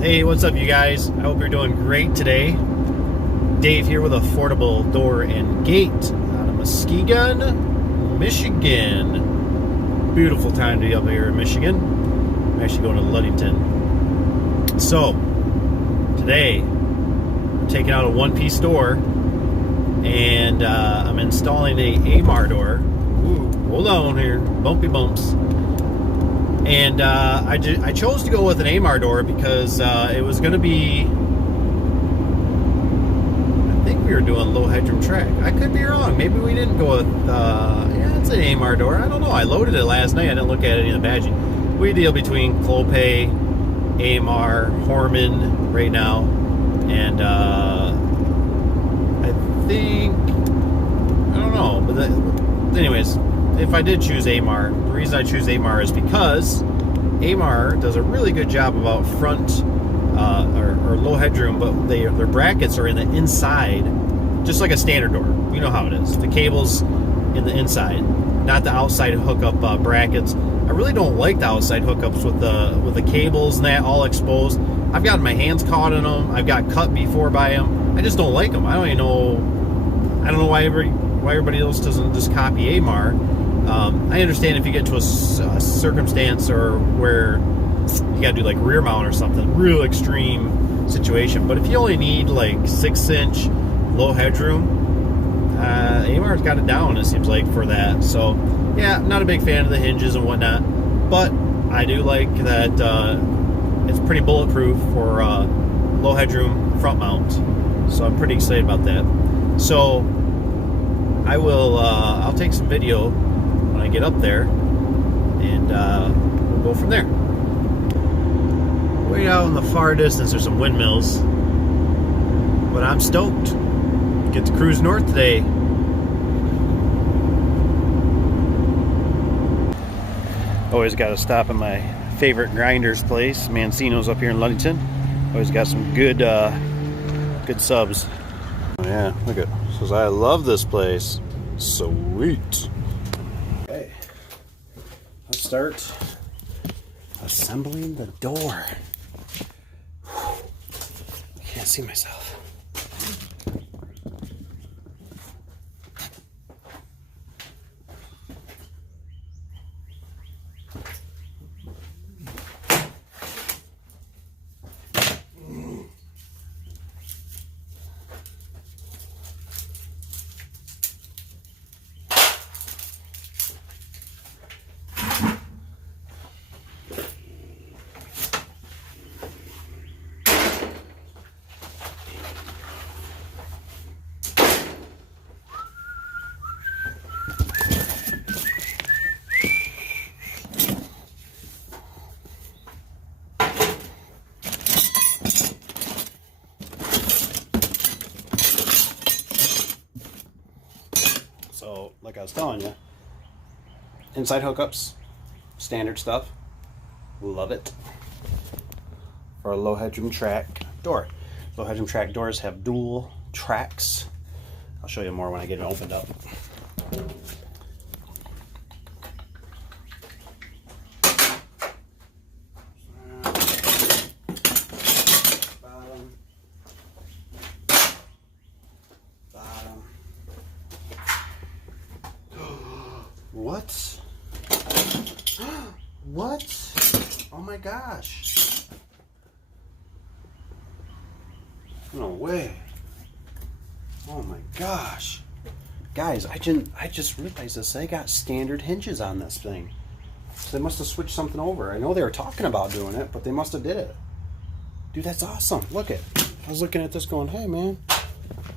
Hey, what's up, you guys? I hope you're doing great today. Dave here with Affordable Door and Gate out of Muskegon, Michigan. Beautiful time to be up here in Michigan. I'm actually going to Ludington. So, today, I'm taking out a one-piece door, and I'm installing a Amarr door. Ooh, hold on here, bumpy bumps. And I chose to go with an Amarr door because it was going to be, I think we were doing low headroom track. I could be wrong. Maybe we didn't go with, yeah, it's an Amarr door. I don't know. I loaded it last night. I didn't look at any of the badging. We deal between Clopay, Amarr, Horman right now. And I think, I don't know. But anyways, if I did choose Amarr, the reason I choose Amarr is because Amarr does a really good job about front or low headroom, but their brackets are in the inside, just like a standard door. You know how it is. The cable's in the inside, not the outside hookup brackets. I really don't like the outside hookups with the cables and that all exposed. I've gotten my hands caught in them. I've got cut before by them. I just don't like them. I don't know why everybody else doesn't just copy Amarr. I understand if you get to a circumstance or where you gotta do like rear mount or something, real extreme situation. But if you only need like 6-inch low headroom, Amarr's got it down, it seems like, for that. So yeah, I'm not a big fan of the hinges and whatnot, but I do like that it's pretty bulletproof for low headroom front mount. So I'm pretty excited about that. So I will I'll take some video when I get up there, and we'll go from there. Way out in the far distance there's some windmills, but I'm stoked. Get to cruise north today. Always got to stop at my favorite grinder's place, Mancino's, up here in Ludington. Always got some good subs. Oh yeah, look at it. Says I love this place. Sweet. Okay, let's start assembling the door. I can't see myself. So, like I was telling you, inside hookups, standard stuff, love it. For a low headroom track door. Low headroom track doors have dual tracks. I'll show you more when I get it opened up. What? What? Oh my gosh. No way. Oh my gosh. Guys, I just realized this. They got standard hinges on this thing. So they must have switched something over. I know they were talking about doing it, but they must have did it. Dude, that's awesome. Look it. I was looking at this going, hey man,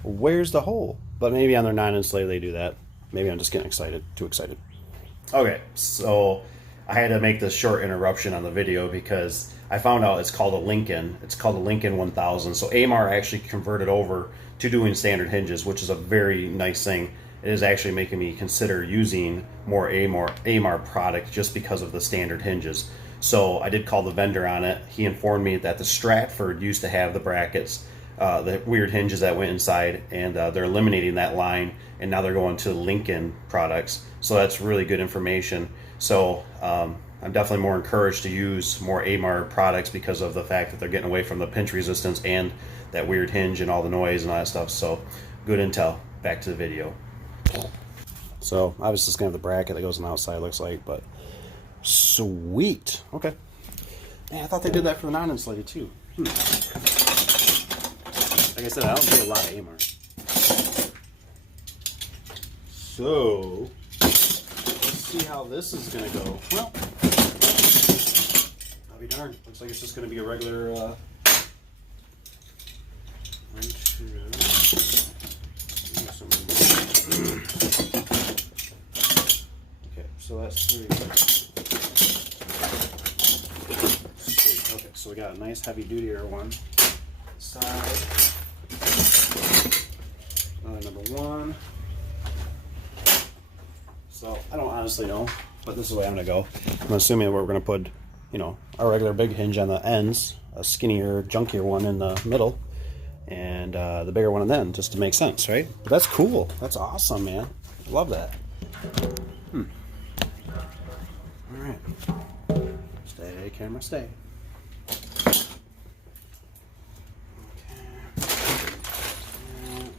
where's the hole? But maybe on their 9-inch they do that. Maybe I'm just getting excited. Too excited. Okay, so I had to make this short interruption on the video because I found out it's called a Lincoln. It's called a Lincoln 1000. So Amarr actually converted over to doing standard hinges, which is a very nice thing. It is actually making me consider using more Amarr product just because of the standard hinges. So I did call the vendor on it. He informed me that the Stratford used to have the brackets, the weird hinges that went inside, and they're eliminating that line, and now they're going to Lincoln products. So that's really good information. So I'm definitely more encouraged to use more Amarr products because of the fact that they're getting away from the pinch resistance and that weird hinge and all the noise and all that stuff. So good intel. Back to the video. So obviously it's gonna have the bracket that goes on the outside, looks like, but sweet. Okay. Yeah, I thought they did that for the non-insulated too. Like I said, I don't do a lot of Amarr. So let's see how this is gonna go. Well, I'll be darned. Looks like it's just gonna be a regular 1, 2. Okay, so that's 3. Okay, so we got a nice heavy duty one. Side. Another number 1. So I don't honestly know, but this is the way I'm gonna go. I'm assuming we're gonna put, you know, a regular big hinge on the ends, a skinnier, junkier one in the middle, and the bigger one on the end, just to make sense, right? But that's cool. That's awesome, man. Love that. All right. Stay, camera, stay.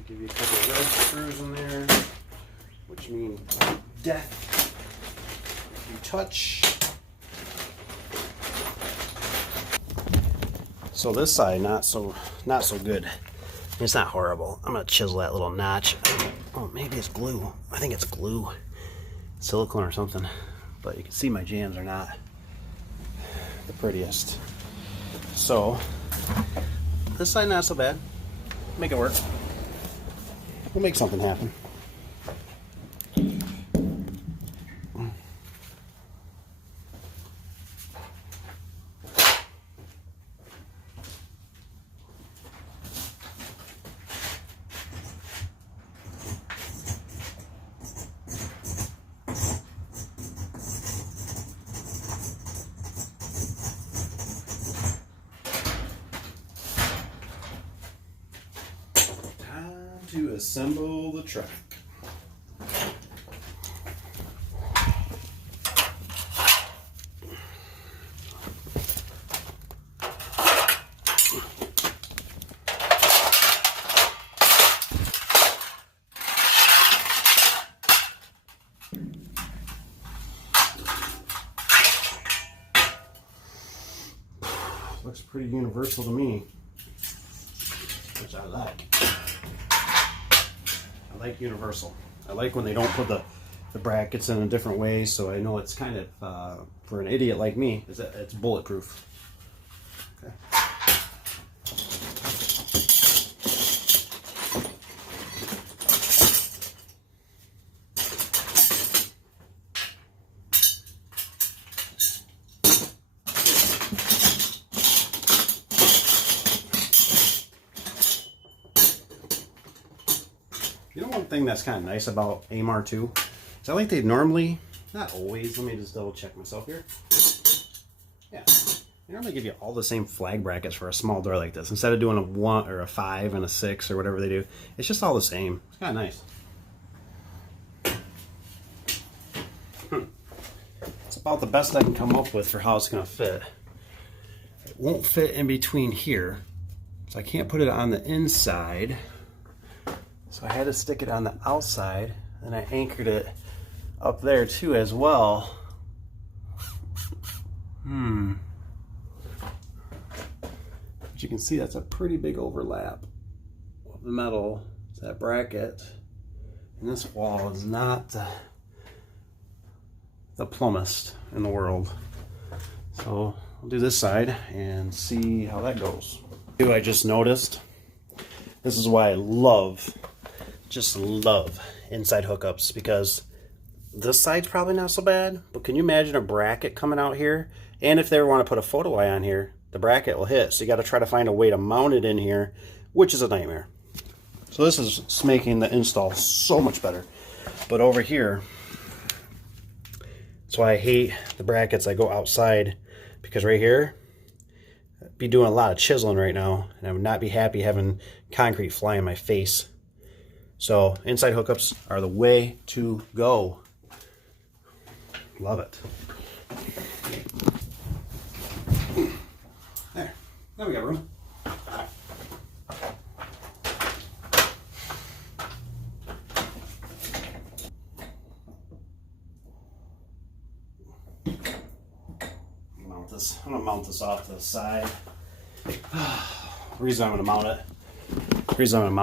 Give you a couple of red screws in there, which mean death if you touch. So this side, not so good. It's not horrible. I'm gonna chisel that little notch. Oh, maybe it's glue. I think it's glue, silicone or something. But you can see my jams are not the prettiest. So this side not so bad. Make it work. We'll make something happen. To assemble the truck. Looks pretty universal to me, which I like. I like universal. I like when they don't put the brackets in a different way, so I know it's kind of, for an idiot like me, it's bulletproof. Okay. You know, one thing that's kind of nice about Amarr too is I like they normally, not always, let me just double check myself here. Yeah, they normally give you all the same flag brackets for a small door like this. Instead of doing a 1 or a 5 and a 6 or whatever they do, it's just all the same. It's kind of nice. It's about the best I can come up with for how it's going to fit. It won't fit in between here, so I can't put it on the inside. So I had to stick it on the outside, and I anchored it up there too as well. But you can see that's a pretty big overlap of the metal to that bracket. And this wall is not the plumbest in the world. So I'll do this side and see how that goes. I just noticed, this is why I just love inside hookups, because this side's probably not so bad, but can you imagine a bracket coming out here? And if they ever want to put a photo eye on here, the bracket will hit. So you got to try to find a way to mount it in here, which is a nightmare. So this is making the install so much better. But over here, that's why I hate the brackets that go outside, because right here, I'd be doing a lot of chiseling right now, and I would not be happy having concrete fly in my face. So inside hookups are the way to go. Love it. There. Now we got room. I'm gonna mount this off to the side. The reason I'm gonna mount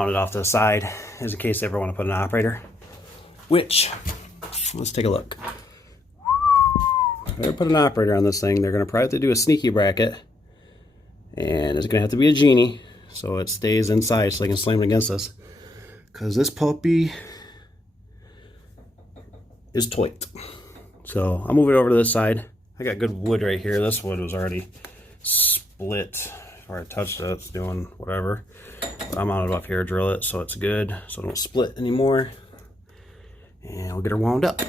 it off to the side is in case I ever want to put an operator. Which, let's take a look. If I ever put an operator on this thing, they're gonna probably have to do a sneaky bracket, and it's gonna have to be a genie so it stays inside so they can slam it against us. Cause this puppy is tight. So I'll move it over to this side. I got good wood right here. This wood was already split before I touched it. It's doing whatever. But I'm mounted up here, drill it so it's good, so it don't split anymore. And we'll get her wound up.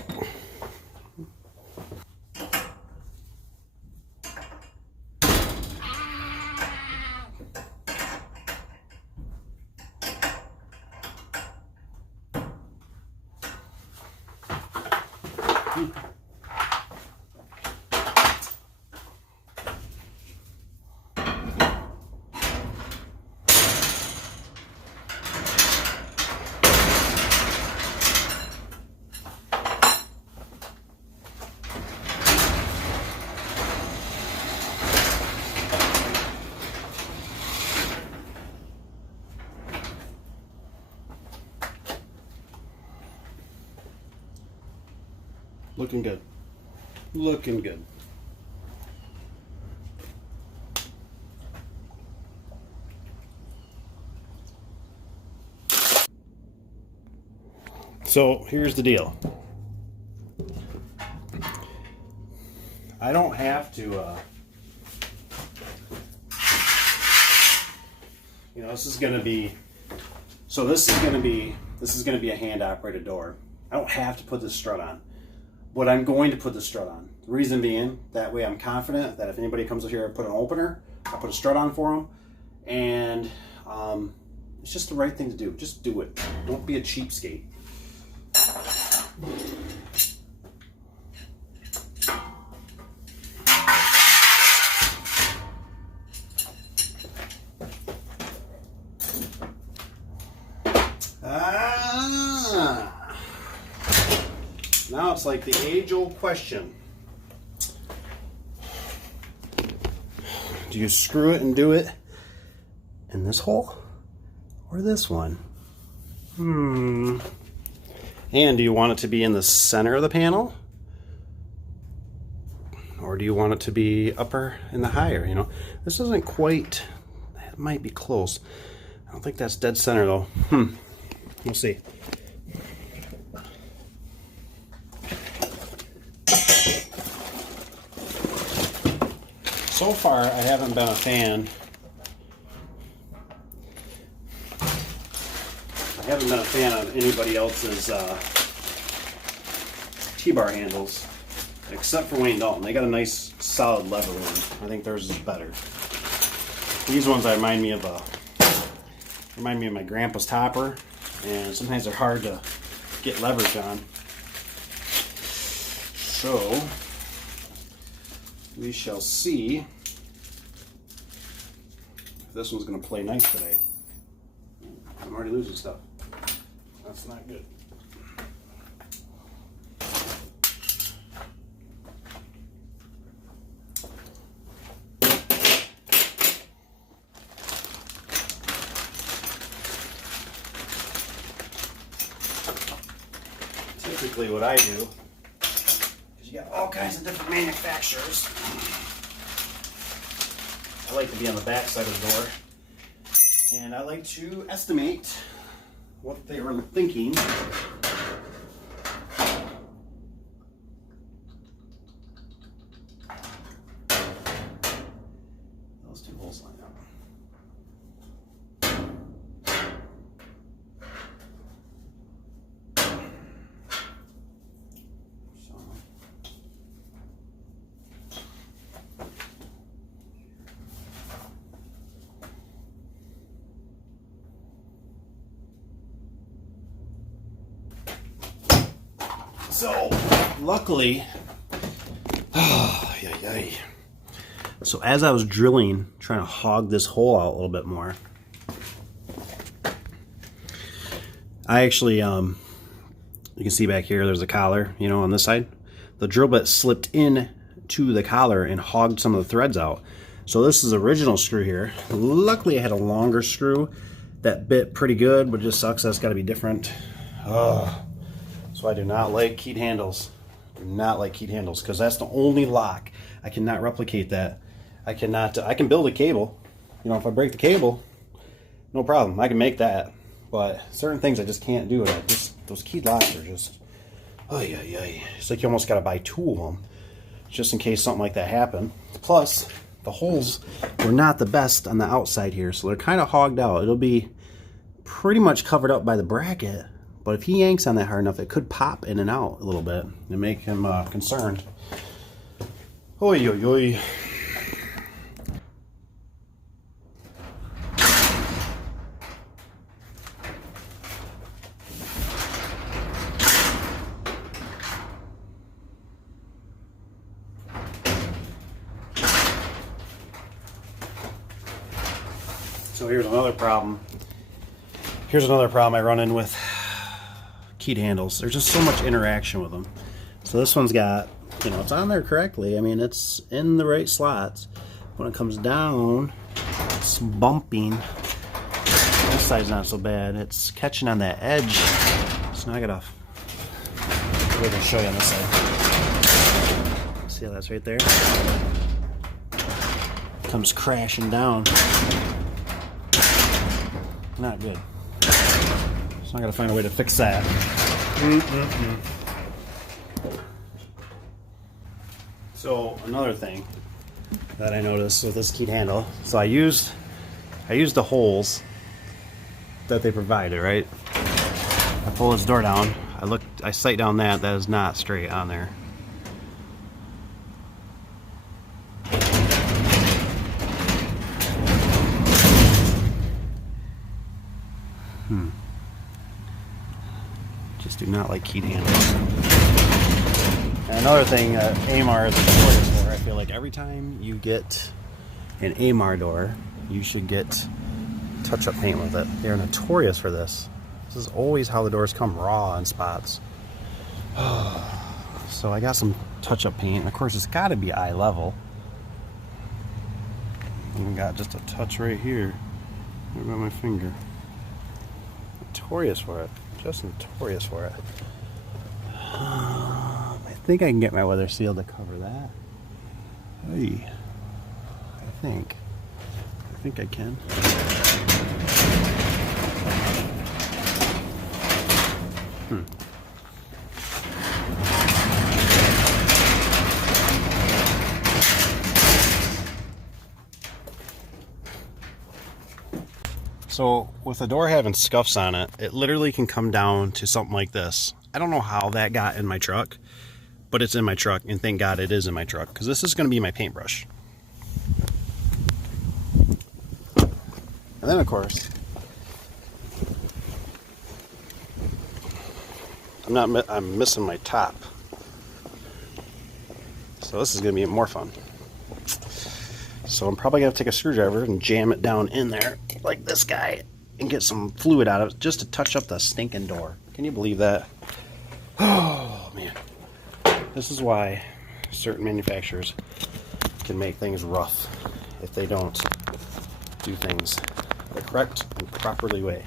Looking good. Looking good. So here's the deal. I don't have to, you know, this is going to be a hand operated door. I don't have to put this strut on. But I'm going to put the strut on. The reason being, that way I'm confident that if anybody comes up here and put an opener, I'll put a strut on for them. And it's just the right thing to do. Just do it. Don't be a cheapskate. Now it's like the age-old question. Do you screw it and do it in this hole or this one? And do you want it to be in the center of the panel? Or do you want it to be upper in the higher, you know? This isn't quite, that might be close. I don't think that's dead center though. We'll see. So far, I haven't been a fan. I haven't been a fan of anybody else's T-bar handles, except for Wayne Dalton. They got a nice, solid lever one. I think theirs is better. These ones remind me of my grandpa's topper, and sometimes they're hard to get leverage on. So we shall see if this one's going to play nice today. I'm already losing stuff. That's not good. Typically what I do, you got all kinds of different manufacturers. I like to be on the back side of the door, and I like to estimate what they were thinking. Those two holes line up. So, luckily, yeah, ay. So as I was drilling, trying to hog this hole out a little bit more, I actually, you can see back here, there's a collar, you know, on this side. The drill bit slipped in to the collar and hogged some of the threads out. So this is the original screw here. Luckily I had a longer screw that bit pretty good, but it just sucks that's got to be different. So I do not like keyed handles. Do not like keyed handles, because that's the only lock. I cannot replicate that. I cannot. I can build a cable. You know, if I break the cable, no problem. I can make that. But certain things I just can't do it. Those keyed locks are just, ay, ay, ay. It's like you almost got to buy two of them, just in case something like that happened. Plus, the holes were not the best on the outside here, so they're kind of hogged out. It'll be pretty much covered up by the bracket, but if he yanks on that hard enough, it could pop in and out a little bit and make him concerned. Oy, oy, oy. So here's another problem. Here's another problem I run in with keyed handles. There's just so much interaction with them. So this one's got, you know, it's on there correctly. I mean, it's in the right slots. When it comes down, it's bumping. This side's not so bad. It's catching on that edge. So now I gotta wait to show you on this side. See how that's right there? Comes crashing down. Not good. So I gotta find a way to fix that. So another thing that I noticed with this keyed handle, so I used the holes that they provided, right? I pull this door down, I sight down that is not straight on there. Just do not like keyed handles. And another thing Amarr is notorious for, I feel like every time you get an Amarr door, you should get touch-up paint with it. They're notorious for this. This is always how the doors come, raw in spots. So I got some touch-up paint, and of course it's got to be eye level. Even got just a touch right here. Right by my finger. Notorious for it. Just notorious for it. I think I can get my weather seal to cover that. Hey, I think I can. So with the door having scuffs on it, it literally can come down to something like this. I don't know how that got in my truck, but it's in my truck, and thank God it is in my truck, because this is going to be my paintbrush. And then of course, I'm missing my top. So this is going to be more fun. So I'm probably going to take a screwdriver and jam it down in there like this guy and get some fluid out of it just to touch up the stinking door. Can you believe that? Oh man. This is why certain manufacturers can make things rough if they don't do things the correct and properly way.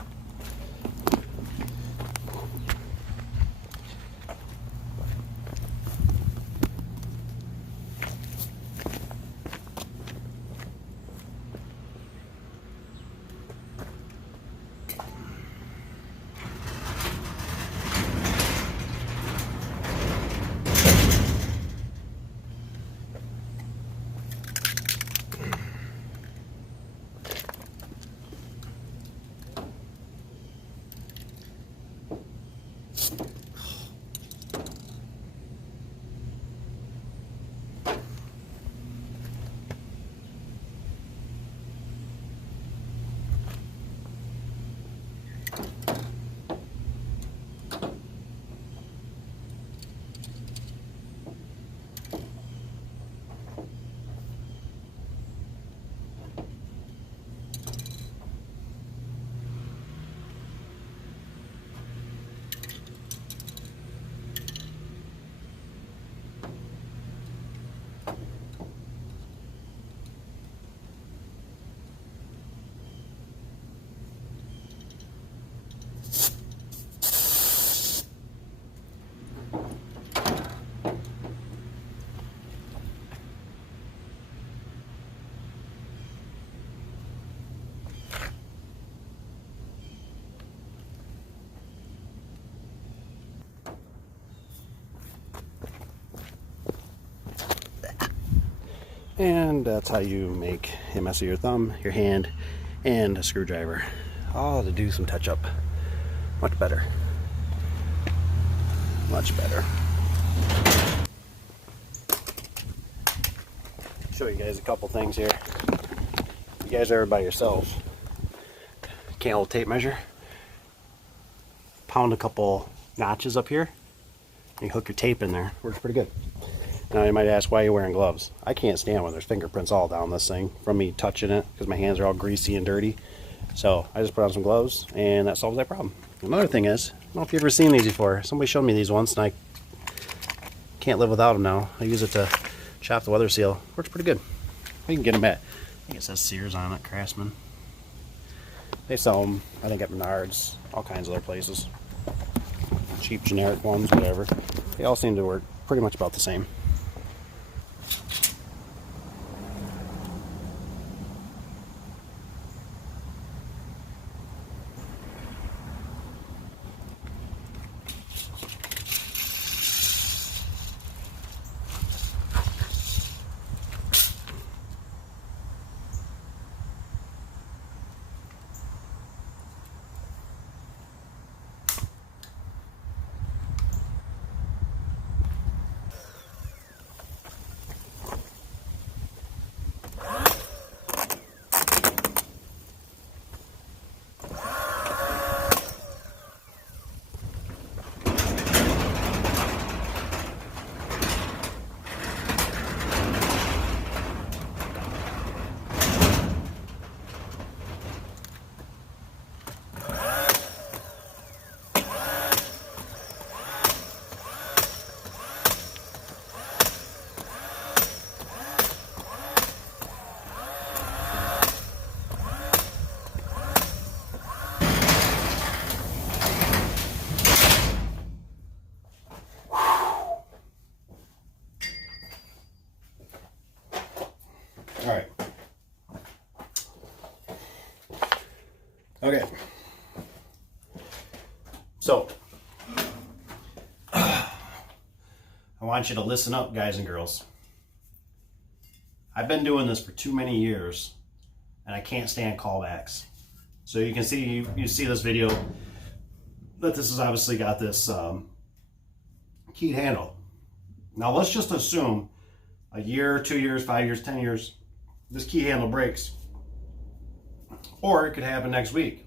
And that's how you make a mess of your thumb, your hand, and a screwdriver. All to do some touch up. Much better. Much better. Show you guys a couple things here. You guys are by yourselves. Can't hold tape measure. Pound a couple notches up here. You hook your tape in there. Works pretty good. Now you might ask why you're wearing gloves. I can't stand when there's fingerprints all down this thing from me touching it because my hands are all greasy and dirty. So I just put on some gloves and that solves that problem. Another thing is, I don't know if you've ever seen these before. Somebody showed me these once and I can't live without them now. I use it to chop the weather seal. Works pretty good. You can get them at, I think it says Sears on it, Craftsman. They sell them, I think, at Menards, all kinds of other places. Cheap generic ones, whatever. They all seem to work pretty much about the same. All right. Okay. So, I want you to listen up, guys and girls. I've been doing this for too many years, and I can't stand callbacks. So you can see, you see this video, that this has obviously got this keyed handle. Now let's just assume a year, 2 years, 5 years, 10 years, this key handle breaks. Or it could happen next week.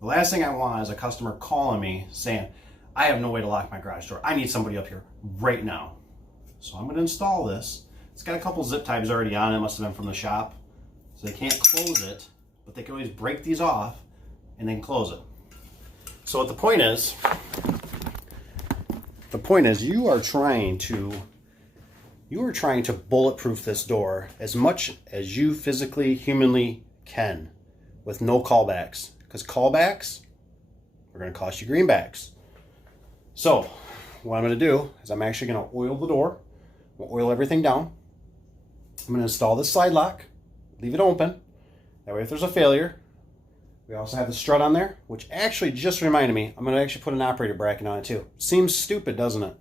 The last thing I want is a customer calling me saying, I have no way to lock my garage door. I need somebody up here right now. So I'm going to install this. It's got a couple zip ties already on it. Must have been from the shop. So they can't close it, but they can always break these off and then close it. So what the point is you are trying to bulletproof this door as much as you physically, humanly can with no callbacks. Because callbacks are going to cost you greenbacks. So what I'm going to do is I'm actually going to oil the door. We'll oil everything down. I'm going to install this slide lock, leave it open. That way if there's a failure, we also have the strut on there, which actually just reminded me, I'm going to actually put an operator bracket on it too. Seems stupid, doesn't it?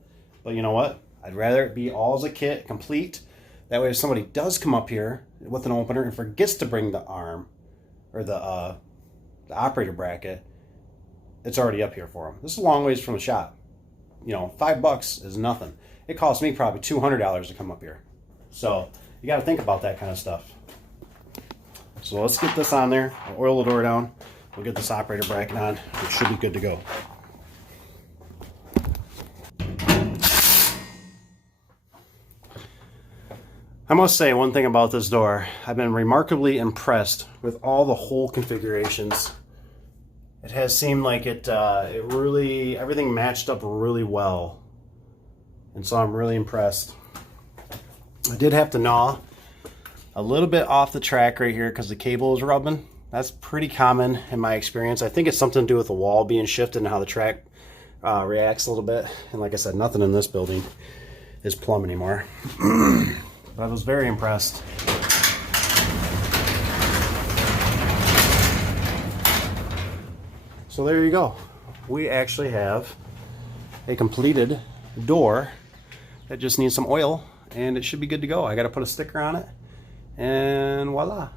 But you know what? I'd rather it be all as a kit, complete. That way if somebody does come up here with an opener and forgets to bring the arm or the operator bracket, it's already up here for them. This is a long ways from the shop. You know, $5 is nothing. It cost me probably $200 to come up here. So you got to think about that kind of stuff. So let's get this on there. We'll oil the door down. We'll get this operator bracket on. It should be good to go. I must say one thing about this door. I've been remarkably impressed with all the hole configurations. It has seemed like it really, everything matched up really well. And so I'm really impressed. I did have to gnaw a little bit off the track right here because the cable is rubbing. That's pretty common in my experience. I think it's something to do with the wall being shifted and how the track reacts a little bit. And like I said, nothing in this building is plumb anymore. But I was very impressed. So there you go. We actually have a completed door that just needs some oil and it should be good to go. I got to put a sticker on it and voila.